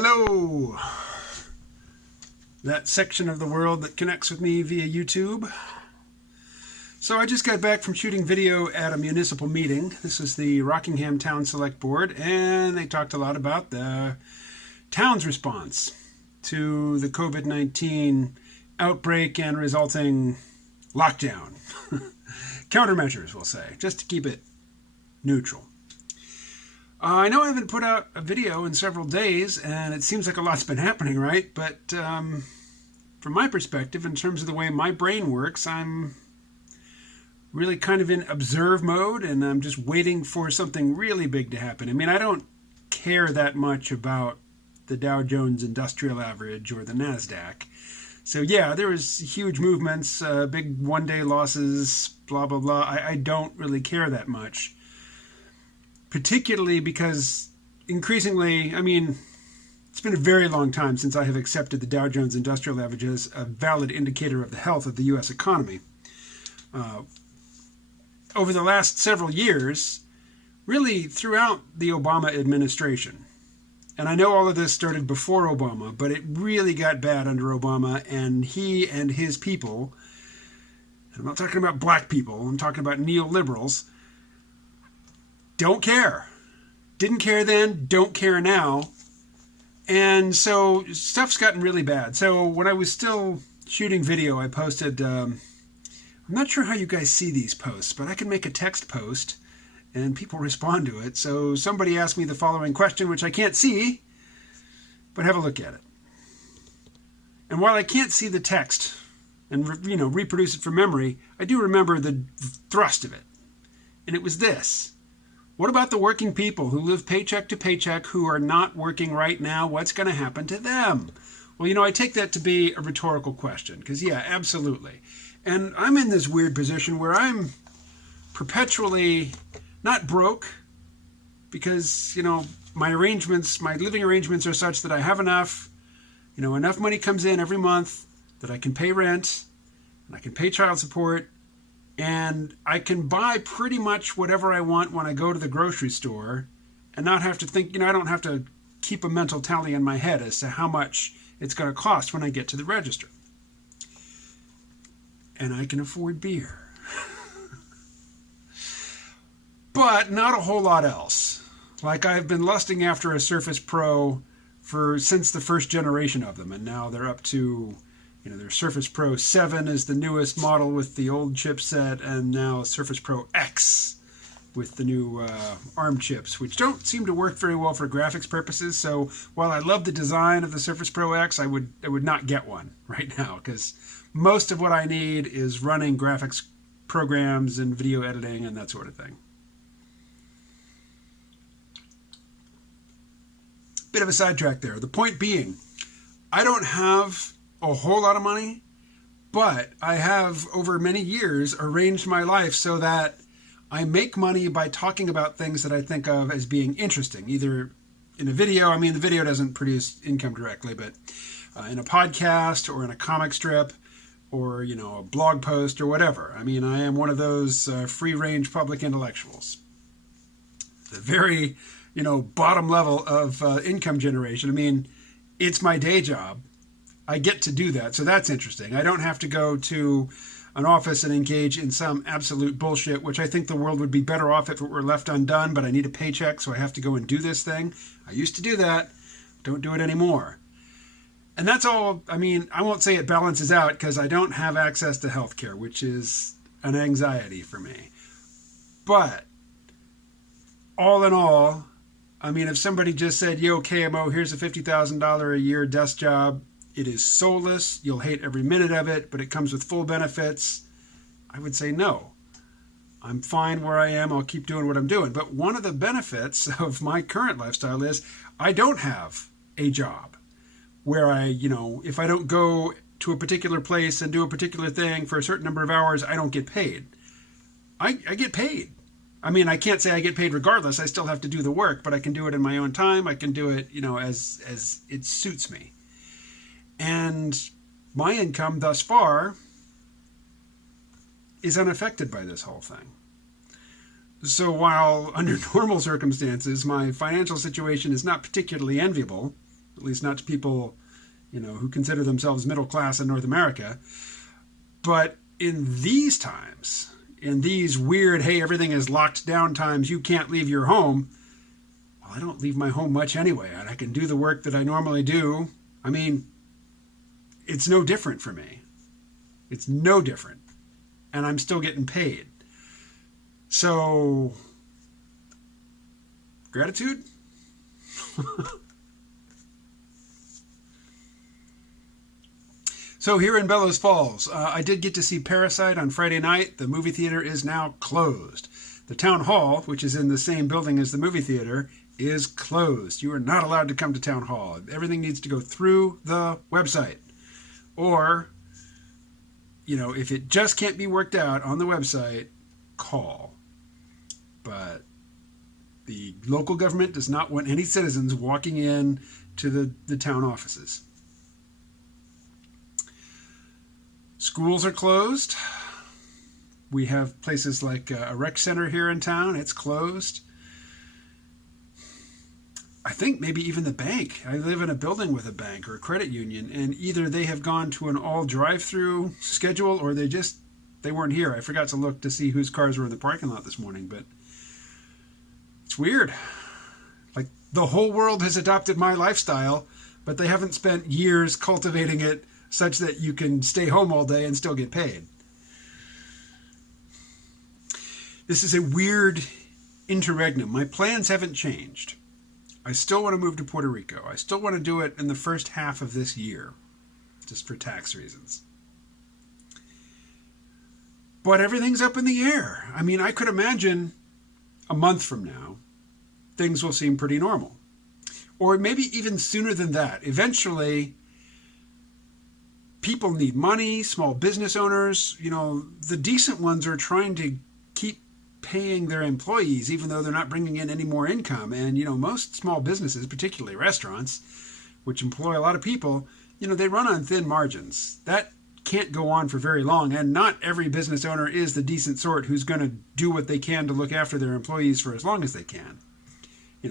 Hello! That section of the world that connects with me via YouTube. So I just got back from shooting video at a municipal meeting. This is the Rockingham Town Select Board, and they talked a lot about the town's response to the COVID-19 outbreak and resulting lockdown. Countermeasures, we'll say, just to keep it neutral. I know I haven't put out a video in several days, and it seems like a lot's been happening, right? But from my perspective, in terms of the way my brain works, I'm really kind of in observe mode, and I'm just waiting for something really big to happen. I mean, I don't care that much about the Dow Jones Industrial Average or the NASDAQ. So yeah, there was huge movements, big one-day losses, blah, blah, blah. I don't really care that much. Particularly because increasingly, I mean, it's been a very long time since I have accepted the Dow Jones Industrial Average as a valid indicator of the health of the U.S. economy. Over the last several years, really throughout the Obama administration, and I know all of this started before Obama, but it really got bad under Obama, and he and his people, and I'm not talking about black people, I'm talking about neoliberals, don't care. Didn't care then, don't care now. And so stuff's gotten really bad. So when I was still shooting video, I posted, I'm not sure how you guys see these posts, but I can make a text post and people respond to it. So somebody asked me the following question, which I can't see, but have a look at it. And while I can't see the text and reproduce it from memory, I do remember the thrust of it. And it was this. What about the working people who live paycheck to paycheck who are not working right now? What's going to happen to them? Well, I take that to be a rhetorical question because, yeah, absolutely. And I'm in this weird position where I'm perpetually not broke because, my living arrangements are such that I have enough, enough money comes in every month that I can pay rent and I can pay child support. And I can buy pretty much whatever I want when I go to the grocery store and not have to think, I don't have to keep a mental tally in my head as to how much it's going to cost when I get to the register. And I can afford beer. But not a whole lot else. Like I've been lusting after a Surface Pro since the first generation of them, and now they're up to their Surface Pro 7 is the newest model with the old chipset, and now Surface Pro X with the new ARM chips, which don't seem to work very well for graphics purposes. So while I love the design of the Surface Pro X, I would not get one right now because most of what I need is running graphics programs and video editing and that sort of thing. Bit of a sidetrack there. The point being, I don't have a whole lot of money, but I have over many years arranged my life so that I make money by talking about things that I think of as being interesting, either in a video. I mean, the video doesn't produce income directly, but in a podcast or in a comic strip or, a blog post or whatever. I mean, I am one of those free-range public intellectuals. The very, bottom level of income generation. I mean, it's my day job. I get to do that, so that's interesting. I don't have to go to an office and engage in some absolute bullshit, which I think the world would be better off if it were left undone, but I need a paycheck, so I have to go and do this thing. I used to do that. Don't do it anymore. And that's all. I mean, I won't say it balances out because I don't have access to healthcare, which is an anxiety for me. But all in all, I mean, if somebody just said, yo, KMO, here's a $50,000 a year desk job, it is soulless, you'll hate every minute of it, but it comes with full benefits, I would say no. I'm fine where I am, I'll keep doing what I'm doing. But one of the benefits of my current lifestyle is I don't have a job where if I don't go to a particular place and do a particular thing for a certain number of hours, I don't get paid. I get paid. I mean, I can't say I get paid regardless, I still have to do the work, but I can do it in my own time, I can do it, as it suits me. And my income thus far is unaffected by this whole thing. So while under normal circumstances my financial situation is not particularly enviable, at least not to people, who consider themselves middle class in North America. But in these times, in these weird, hey, everything is locked down times, you can't leave your home. Well, I don't leave my home much anyway, and I can do the work that I normally do. I mean, it's no different for me. It's no different. And I'm still getting paid. So, gratitude? So here in Bellows Falls, I did get to see Parasite on Friday night. The movie theater is now closed. The town hall, which is in the same building as the movie theater, is closed. You are not allowed to come to town hall. Everything needs to go through the website. Or, if it just can't be worked out on the website, call. But the local government does not want any citizens walking in to the town offices. Schools are closed. We have places like a rec center here in town. It's closed. I think maybe even the bank. I live in a building with a bank or a credit union, and either they have gone to an all drive-through schedule or they weren't here. I forgot to look to see whose cars were in the parking lot this morning, but it's weird. Like the whole world has adopted my lifestyle, but they haven't spent years cultivating it such that you can stay home all day and still get paid. This is a weird interregnum. My plans haven't changed. I still want to move to Puerto Rico. I still want to do it in the first half of this year, just for tax reasons. But everything's up in the air. I mean, I could imagine a month from now, things will seem pretty normal. Or maybe even sooner than that. Eventually, people need money, small business owners, the decent ones are trying to keep paying their employees even though they're not bringing in any more income. And, most small businesses, particularly restaurants, which employ a lot of people, they run on thin margins. That can't go on for very long. And not every business owner is the decent sort who's going to do what they can to look after their employees for as long as they can.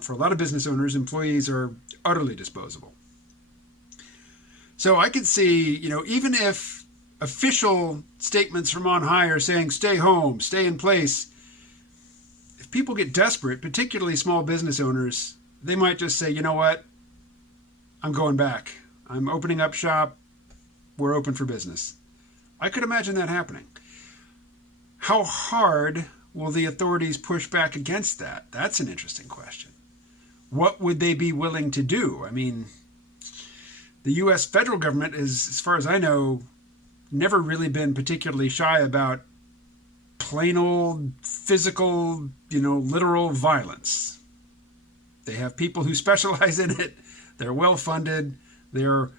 For a lot of business owners, employees are utterly disposable. So I could see, even if official statements from on high are saying stay home, stay in place, if people get desperate, particularly small business owners, they might just say, you know what, I'm going back. I'm opening up shop. We're open for business. I could imagine that happening. How hard will the authorities push back against that? That's an interesting question. What would they be willing to do? I mean, the U.S. federal government is, as far as I know, never really been particularly shy about plain old physical, literal violence. They have people who specialize in it. They're well funded. They're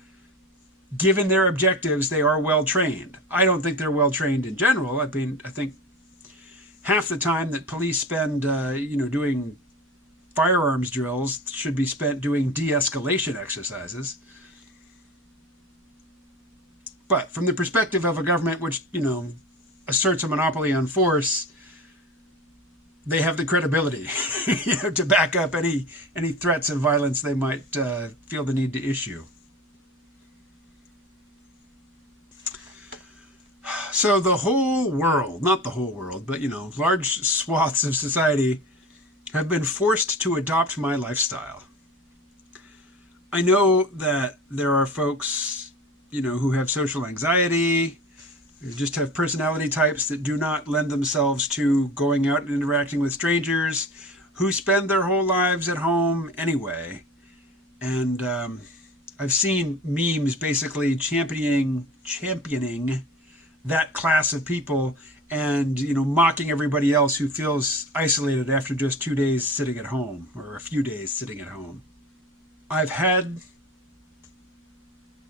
given their objectives. They are well trained. I don't think they're well trained in general. I think half the time that police spend, doing firearms drills should be spent doing de-escalation exercises. But from the perspective of a government which, asserts a monopoly on force, they have the credibility, to back up any threats of violence they might feel the need to issue. So the whole world, not the whole world, but, large swaths of society have been forced to adopt my lifestyle. I know that there are folks, who have social anxiety, who just have personality types that do not lend themselves to going out and interacting with strangers, who spend their whole lives at home anyway. And I've seen memes basically championing that class of people and, mocking everybody else who feels isolated after just 2 days sitting at home or a few days sitting at home. I've had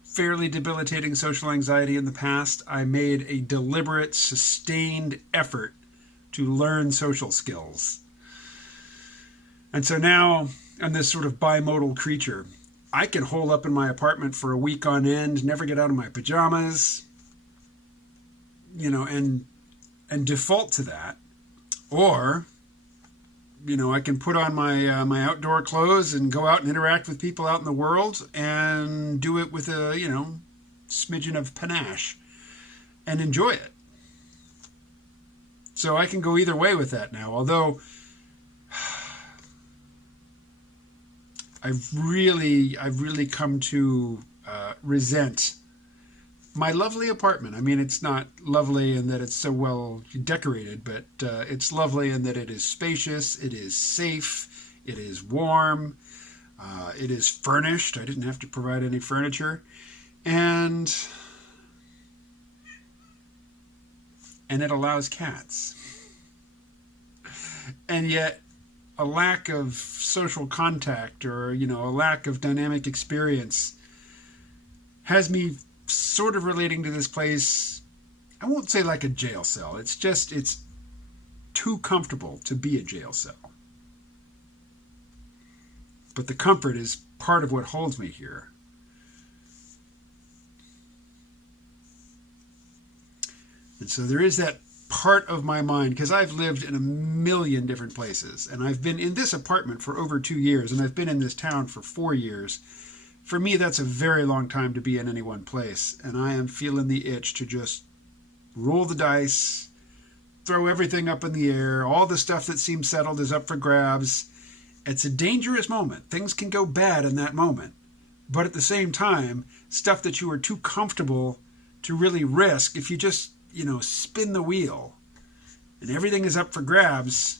fairly debilitating social anxiety in the past. I made a deliberate, sustained effort to learn social skills. And so now I'm this sort of bimodal creature. I can hole up in my apartment for a week on end, never get out of my pajamas, and default to that. Or, I can put on my outdoor clothes and go out and interact with people out in the world and do it with a, smidgen of panache and enjoy it. So I can go either way with that now, although I've really come to resent my lovely apartment. I mean, it's not lovely in that it's so well decorated, but it's lovely in that it is spacious, it is safe, it is warm, it is furnished. I didn't have to provide any furniture, and it allows cats. And yet, a lack of social contact or, a lack of dynamic experience has me sort of relating to this place. I won't say like a jail cell. It's too comfortable to be a jail cell. But the comfort is part of what holds me here. And so there is that part of my mind, because I've lived in a million different places, and I've been in this apartment for over 2 years, and I've been in this town for 4 years. For me, that's a very long time to be in any one place, and I am feeling the itch to just roll the dice, throw everything up in the air. All the stuff that seems settled is up for grabs. It's a dangerous moment. Things can go bad in that moment. But at the same time, stuff that you are too comfortable to really risk, if you just, spin the wheel and everything is up for grabs,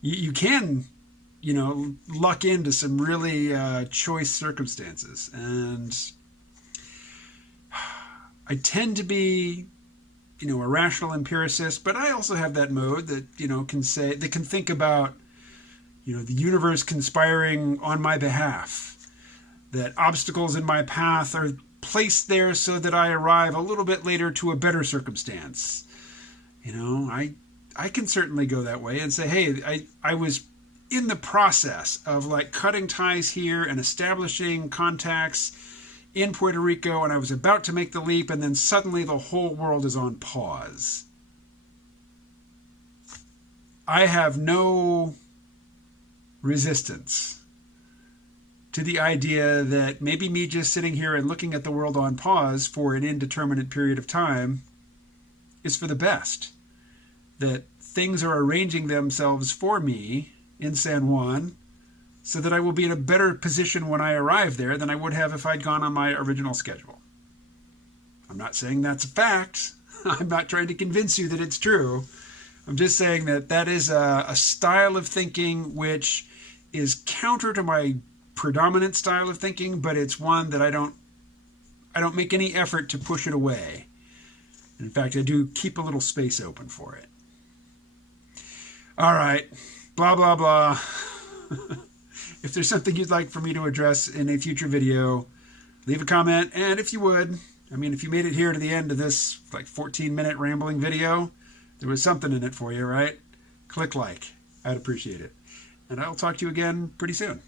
you can, luck into some really choice circumstances. And I tend to be, a rational empiricist, but I also have that mode that, can think about, the universe conspiring on my behalf, that obstacles in my path are placed there so that I arrive a little bit later to a better circumstance. I can certainly go that way and say, hey, I was in the process of like cutting ties here and establishing contacts in Puerto Rico, and I was about to make the leap, and then suddenly the whole world is on pause. I have no resistance to the idea that maybe me just sitting here and looking at the world on pause for an indeterminate period of time is for the best. That things are arranging themselves for me in San Juan so that I will be in a better position when I arrive there than I would have if I'd gone on my original schedule. I'm not saying that's a fact. I'm not trying to convince you that it's true. I'm just saying that is a style of thinking which is counter to my predominant style of thinking, but it's one that I don't make any effort to push it away. In fact, I do keep a little space open for it. All right, blah, blah, blah. If there's something you'd like for me to address in a future video, leave a comment. And if you would, if you made it here to the end of this 14-minute rambling video, there was something in it for you, right? Click like. I'd appreciate it. And I'll talk to you again pretty soon.